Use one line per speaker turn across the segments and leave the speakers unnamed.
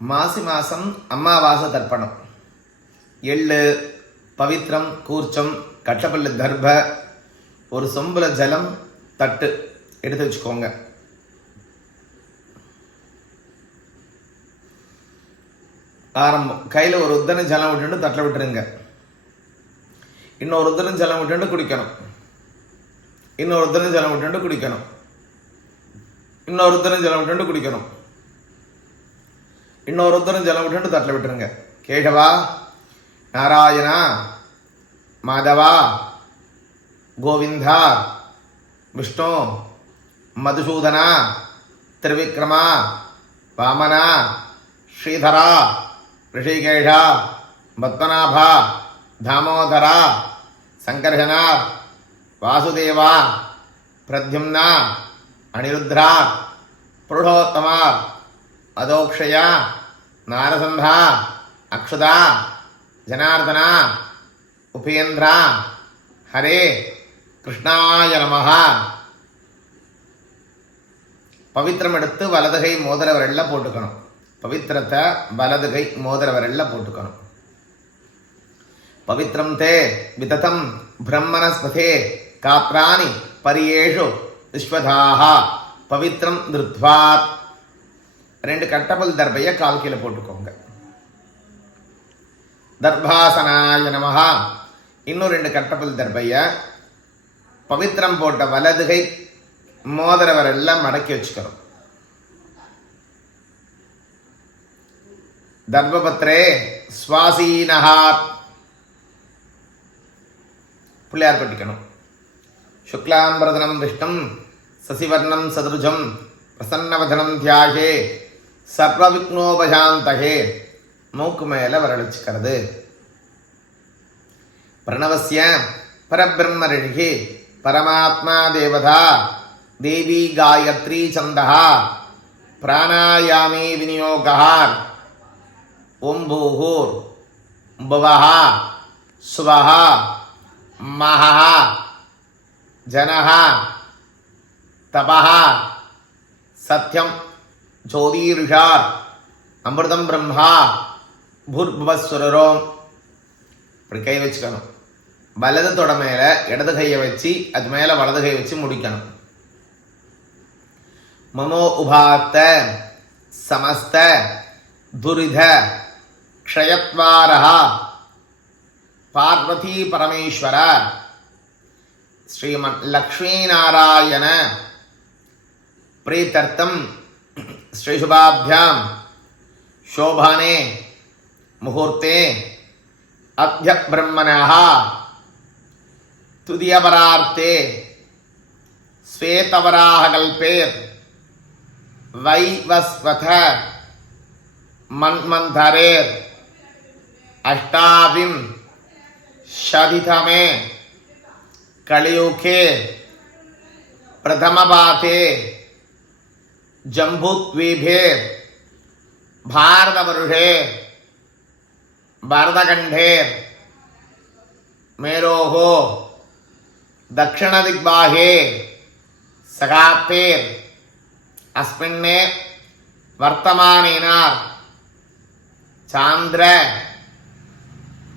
மாசி மாதம் அம்மாவாசை தர்ப்பணம். எள்ளு பவித்ரம் கூர்ச்சம் கட்டப்பல்லு தர்ப ஒரு சொம்புல ஜலம் தட்டு எடுத்து வச்சுக்கோங்க. ஆரம்பம். கையில் ஒரு உத்தன ஜலம் விட்டுட்டு தட்டில் விட்டுருங்க. இன்னொரு உத்தன ஜலம் விட்டுட்டு குடிக்கணும். இன்னொரு உத்தன ஜலம் விட்டுட்டு குடிக்கணும். இன்னொரு உத்தன ஜலம் விட்டுட்டு குடிக்கணும். இன்னொரு உத்தரம் ஜலம் விட்டுட்டு தட்டில் விட்டுருங்க கேசவா நாராயணா மாதவா கோவிந்தா விஷ்ணு மதுசூதனா திரிவிக்ரமா வாமனா ஸ்ரீதரா ரிஷிகேஷா பத்மநாபா தாமோதரா சங்கர்ஷனா வாசுதேவா பிரத்யும்னா அனிருத்ரா புருஷோத்தமா அதோக்ஷயா நாரசந்தா அக்ஷதா ஜனார்தனா உபேந்திரா ஹரே கிருஷ்ணாய நமஹ பவித்திரம் எடுத்து வலதுகை மோதிர விரல்ல போட்டுக்கணும். பவித்திரத்தை வலதுகை மோதிர விரல்ல போட்டுக்கணும். பவித்திரம் தே விததம் பிரம்மணஸ்பதே காப்ராணி பரியேஷு விஸ்வதாக பவித்திரம் திருத்வாத் ரெண்டு கட்டபல் தர்பையை கால் கீழே போட்டுக்கோங்க. தர்பாசனாய நமகா இன்னும் ரெண்டு கட்டபல் தர்பைய பவித்திரம் போட்ட வலதுகை மோதிரவர் எல்லாம் மடக்கி வச்சுக்கிறோம் தர்பபத்ரே சுவாசீனஹா. பிள்ளையார் கட்டிக்கணும். சுக்லாம்பிரதனம் விஷ்ணம் சசிவர்ணம் சதுருஜம் பிரசன்னவதனம் தியாகே. சர்வவிக்னோபசாந்தகே மூக்கு மேலே வரவழைச்சிக்கிறது பிரணவசிய பரபிரம்மரிஷி பரமாத்மா தேவதா தேவி காயத்ரி சந்தகா பிராணாயாமே விநியோகார் ஒம்பூகூர் புவஹா சுவஹா மகா ஜனஹா தபஹா சத்யம் ஜோதிருஷார் அமிர்தம் பிரம்மா பூர்பஸ்வரரோம் இப்படி கை வச்சுக்கணும். வலது தொட மேலே இடது கையை வச்சு அது மேலே வலது கை வச்சு முடிக்கணும். மமோ உபாத்த சமஸ்த துரித க்ஷயத்வாரஹா. பார்வதி பரமேஸ்வர. ஸ்ரீமன் லக்ஷ்மி நாராயண பிரீத்தர்த்தம் श्रीशुभाभ्या शोभाने मुहूर्ते अभ्यब्रह्मणः तुदीयपरार्ते श्वेतवराहकल्पे वैवस्वथ मन्मन्थरे अष्टाविंशतितमे प्रथम प्रथमपाते जम्बूद्वीपे भारतवर्षे भारतखण्डे मेरोः दक्षिणदिग्बाहे सगाप्ते अस्मिन् वर्तमानेन चान्द्र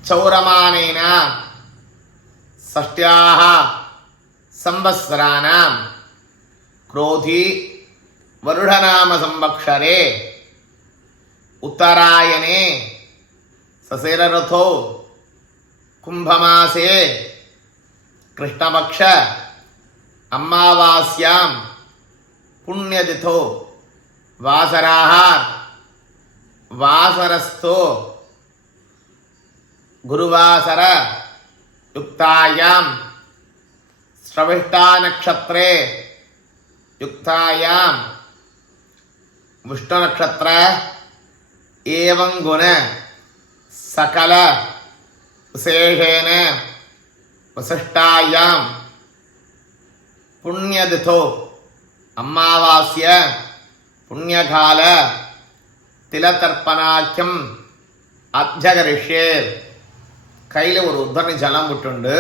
चौरमानेन षष्ट्याः संवत्सराणां क्रोधी வருடநாம சம்பக்ஷரே உத்தராயணே. சசேரரதோ கும்பமாசே. கிருஷ்ணபக்ஷ. அம்மாவாஸ்யாம். புண்ணியதிதோ. வாசராக வாசரஸ்தோ. குருவாசர. யுக்தாயாம். ஸ்ரவிஷ்டா நட்சத்திரே யுக்தாயாம். விஷ்ணு நட்சத்திர ஏவங்குண சகல விசேஷேன வசிஷ்டாயாம் புண்ணியதிதோ அமாவாசிய புண்ணியகால திலதர்ப்பணாக்கியம் அப்ஜகரிஷே கையில் ஒரு உத்தரணி ஜலம் விட்டுண்டு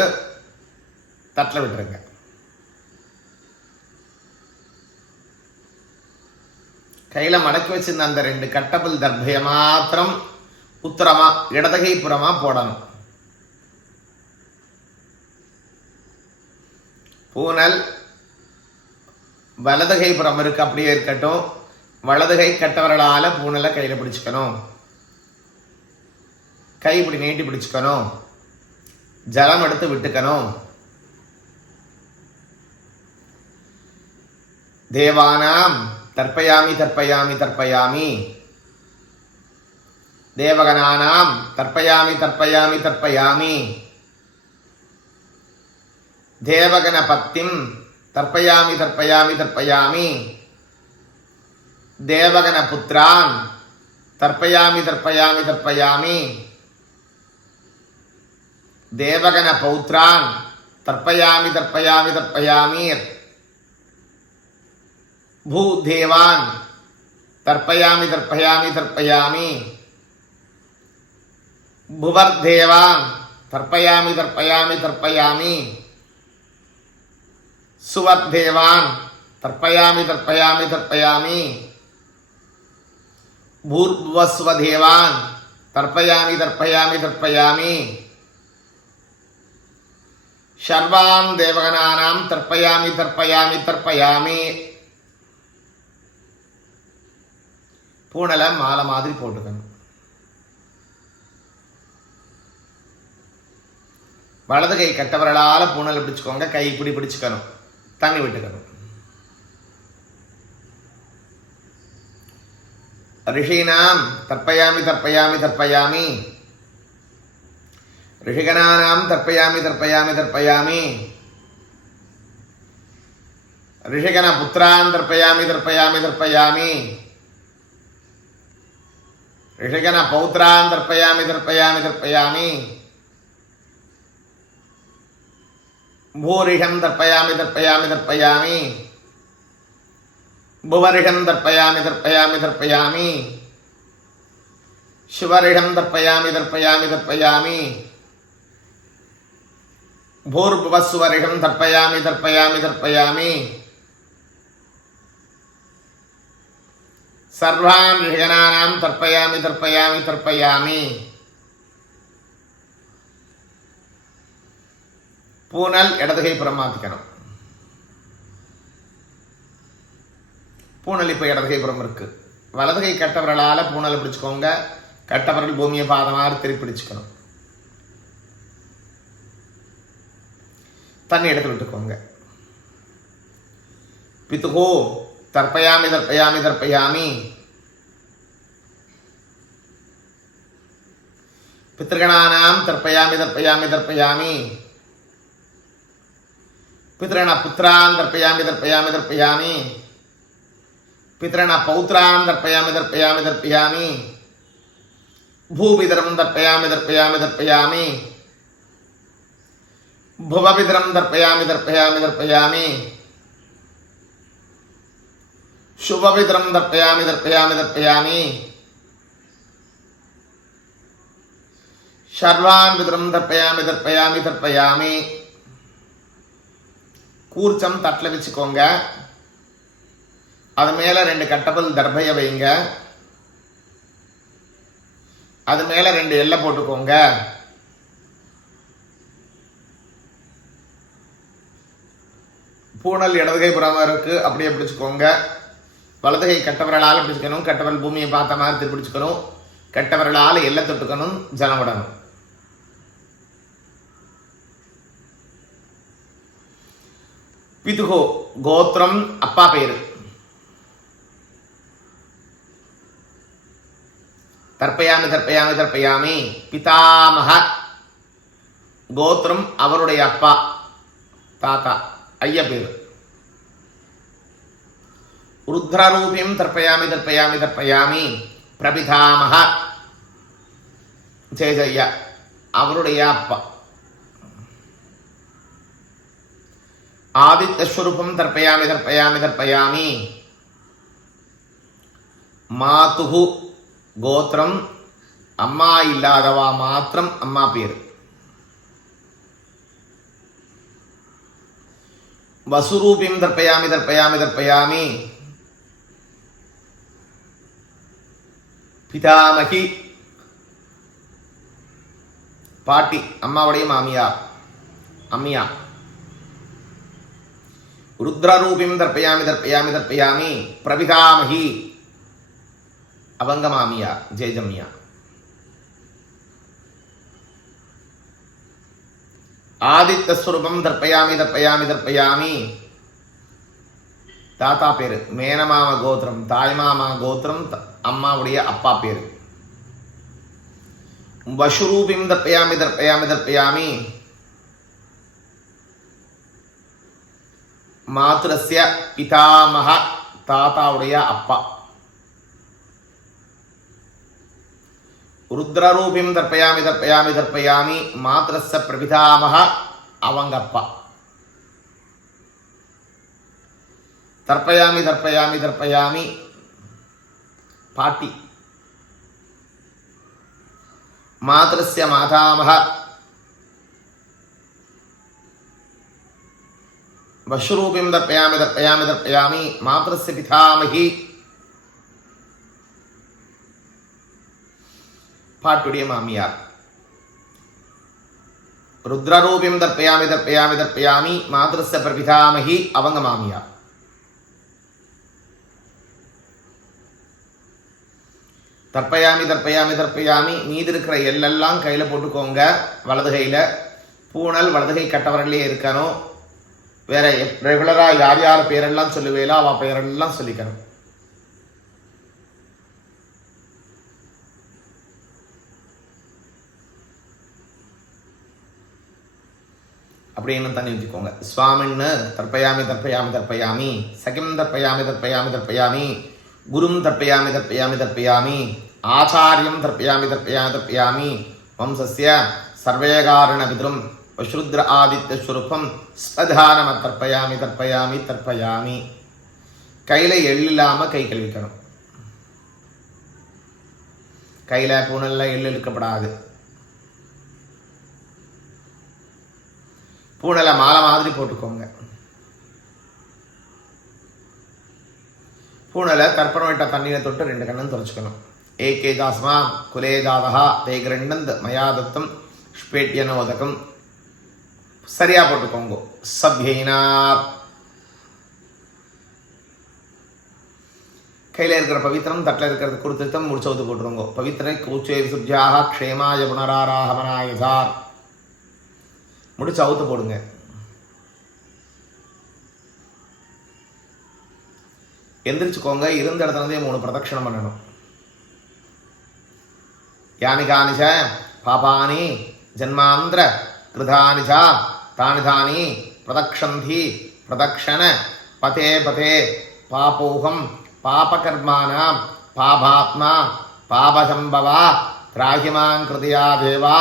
தட்டில் விட்டுருங்க. கையில மடக்கி வச்சிருந்த அந்த ரெண்டு கட்டபுல் தர்பைய மாத்திரம் உத்தரமா இடதகை புறமா போடணும். பூனல் வலதுகை புறம் இருக்கு அப்படியே இருக்கட்டும். வலதுகை கட்டவர்களால பூனலை கையில பிடிச்சுக்கணும். கை இப்படி நீட்டி பிடிச்சுக்கணும். ஜலம் எடுத்து விட்டுக்கணும். தேவானாம் தர்ப்பயாமி தர்ப்பயாமி தர்ப்பயாமி. தேவகனானாம் தர்ப்பயாமி தர்ப்பயாமி தர்ப்பயாமி. தேவகன பத்திம் தர்ப்பயாமி தர்ப்பயாமி தர்ப்பயாமி. தேவகன புத்திரான் தர்ப்பயாமி தர்ப்பயாமி தர்ப்பயாமி. தேவகன பௌத்ரான் தர்ப்பயாமி தர்ப்பயாமி தர்ப்பயாமி भूदेवान्। तर्पयामि तर्पयामि तर्पयामि। भुवर्देवान्। तर्पयामि तर्पयामि तर्पयामि। सुवर्देवान्। तर्पयामि तर्पयामि तर्पयामि। भूर्वस्वदेवान् तर्पयामि तर्पयामि तर्पयामि। सर्वान् देवगणानां तर्पयामि तर्पयामि तर्पयामि। பூனலை மாலை மாதிரி போட்டுக்கணும். வலது கை கட்டவரலால் பூனலை பிடிச்சுக்கோங்க கை இப்படி பிடிச்சுக்கணும். தண்ணி விட்டுக்கணும். ரிஷீனாம் தற்பயாமி தற்பயாமி தற்பயாமி ரிஷிகணானாம் தற்பயாமி தற்பயாமி தற்பயாமி ரிஷிகண புத்திரான் தற்பயாமி தற்பயாமி தற்பயாமி ऋषिगण पौत्रान् तर्पयामि तर्पयामि तर्पयामि। भूरिषं तर्पयामि तर्पयामि तर्पयामि। भुवरिषं तर्पयामि तर्पयामि तर्पयामि। शिवरिषं तर्पयामि तर्पयामि तर्पयामि। भूर्भुवस्वरिषं तर्पयामि तर्पयामि तर्पयामि। சர்வான் ரிஷகனானாம் தற்பயாமி தற்பயாமி தற்பயாமி பூனல் இடதுகை புறம் பூனல் இப்போ இடதுகை புறம் இருக்கு வலதுகை கட்டவர்களால் பூனலை பிடிச்சுக்கோங்க கட்டவர்கள் பூமியை பாதமாக திருப்பி பிடிச்சுக்கணும் தண்ணி எடுத்து விட்டுக்கோங்க பித்துகோ तर्पयामि तर्पयामि तर्पयामि। पितृगणानां तर्पयामि तर्पयामि तर्पयामि। पितृण पुत्रान् तर्पयामि तर्पयामि तर्पयामि। पितृण पौत्रान् तर्पयामि तर्पयामि तर्पयामि। भूपितरं तर्पयामि तर्पयामि तर्पयामि। भुवपितरं तर्पयामि तर्पयामि तर्पयामि। சுபபிதரம் தர்ப்பயாமி தர்ப்பயாமி தர்ப்பயாமி சர்வான் பிதரம் தர்ப்பயாமி தர்ப்பயாமி தர்ப்பயாமி கூர்ச்சம் தட்டில் வச்சுக்கோங்க அது மேலே ரெண்டு கட்டப்பல் தர்பய வைங்க அது மேலே ரெண்டு எல்லை போட்டுக்கோங்க பூனல் இடதுகை புறமா இருக்குது அப்படியே பிடிச்சிக்கோங்க வலதுகை கட்டவர்களால் பிடிச்சிக்கணும் கட்டவர்கள் பூமியை பார்த்த மாதிரி திருப்பிடிச்சுக்கணும் கட்டவர்களால் எல்லை தொட்டுக்கணும் ஜலம் விடணும். பிதுகோ கோத்திரம் அப்பா பேரு தர்ப்பயாமி தர்ப்பயாமி தர்ப்பயாமி பிதாமக. கோத்திரம் அவருடைய அப்பா தாத்தா ஐய பேர் ருத்ரரூபியம் தர்ப்பயாமி தர்ப்பயாமி தர்ப்பயாமி. பிரபிதாமக ஜெயஜய்யா அவருடைய அப்பா. ஆதித்யஸ்வரூபம் தர்ப்பயாமி தர்ப்பயாமி தர்ப்பயாமி. மாதுகு கோத்திரம். அம்மா இல்லாதவா மாத்திரம் அம்மா பேர். வசுரூபிம் தர்ப்பயாமி தர்ப்பயாமி தர்ப்பயாமி. பிதாமகி பாட்டி அம்மாவுடைய மாமியார் அம்மியா ருத்ரரூபிம் தர்ப்பயாமி தர்ப்பயாமி தர்ப்பயாமி பிரபிதாமகி அவங்க மாமியா ஜெயஜம்யா ஆதித்தஸ்வரூபம் தர்ப்பயாமி தர்ப்பயாமி தர்ப்பயாமி தாத்தா பேரு மேனமாம கோத்திரம் தாய்மாமா கோத்திரம் த- அம்மாவுடைய அப்பா பேர். வசுரூபிம் தர்ப்பயாமி தர்ப்பயாமி தர்ப்பயாமி மாத்திரஸ்ய பிதாமக தாத்தாவுடைய அப்பா. ருத்ரரூபிம் தர்ப்பயாமி தர்ப்பயாமி தர்ப்பயாமி மாத்திரஸ்ய பிரபிதாமக அவங்க அப்பா தர்ப்பயாமி தர்ப்பயாமி தர்ப்பயாமி பாட்டி மாதுரஸ்ய மாதாமக வசுரூபிம் தர்ப்பயாமி தர்ப்பயாமி தர்ப்பயாமி மாதுரஸ்ய பிதாமகி பாட்டுடைய மாமியார் ருத்ரரூபியம் தர்ப்பயாமி தர்ப்பயாமி தர்ப்பயாமி மாதுரஸ்ய பிரபிதாமகி அவங்க மாமியார் தற்பயாமி தற்பயாமி தற்பயாமி மீதி இருக்கிற எல்லெல்லாம் கையில் போட்டுக்கோங்க வலது கையில். பூனல் வலது கை கட்டவர்களே இருக்கணும். வேற ரெகுலராக யார் யார் பேரெல்லாம் சொல்லுவேலோ அவ பெயரெல்லாம் சொல்லிக்கணும். அப்படின்னு தண்ணி வச்சுக்கோங்க சுவாமின்னு தற்பயாமி தற்பயாமி தற்பயாமி சகிம் தற்பயாமி தற்பயாமி தற்பயாமி குரும் தர்ப்பயாமி தர்ப்பயாமி தர்ப்பயாமி. ஆச்சாரியம் தர்ப்பயாமி தர்ப்பயாமி தர்ப்பயாமி. வம்சஸ்ய சர்வேகாரண பிதரும் வஸ்ருத்ர ஆதித்ய ஸ்வரூபம் ஸ்வதானம தர்ப்பயாமி தர்ப்பயாமி தர்ப்பயாமி. கையில் எள் இல்லாமல் கை கழுவிக்கணும் கையில் பூனல்ல எள் இழுக்கப்படாது. பூனலை மாலை மாதிரி போட்டுக்கோங்க. பூனலை தர்ப்பணம் விட்ட தண்ணீரை தொட்டு ரெண்டு கண்ணும் துடைச்சுக்கணும் ஏகே தாஸ்மா குலே தாதகா தே மயாதத்தம் மயா தத்தம் சரியா போட்டுக்கோங்க. சப்யைனா கையில் இருக்கிற பவித்திரம் தட்டில் இருக்கிறது கொடுத்துட்டம் முடிச்சவுத்து போட்டுருங்க. பவித்திரை கூச்சே விசுத்தியாக க்ஷேமாய புனராராகமனாயதார் முடிச்சு அவுத்து போடுங்க. எந்திரிச்சுக்கோங்க இருந்த இடத்துலேருந்தே மூணு பிரதட்சணம் பண்ணணும் யானி காணிச்ச பாபானி ஜன்மாந்திர கிருதானிச்சா தானி தானி பிரதக்ஷந்தி பிரதக்ஷண பதே பதே பாபோகம் பாபகர்மானாம் பாபாத்மா பாபசம்பவா திராகிமாங் கிருதியா தேவா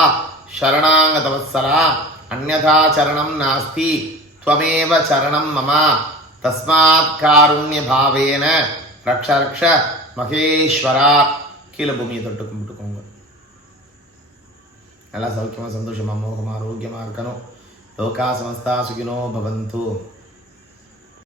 శరణాంగతవత్సరా అన్యథా చరణం నాస్తి త్వమేవ చరణం మమ தஸ்மாத் காருண்ய பாவேன ரக்ஷ ரக்ஷ மகேஸ்வரா கீழே பூமியை தொட்டு கும்பிட்டுக்கோங்க. நல்லா சௌக்கியமாக சந்தோஷமாக மோகமாக ஆரோக்கியமாக இருக்கணும். லோகா சமஸ்தா சுகினோ பவந்து.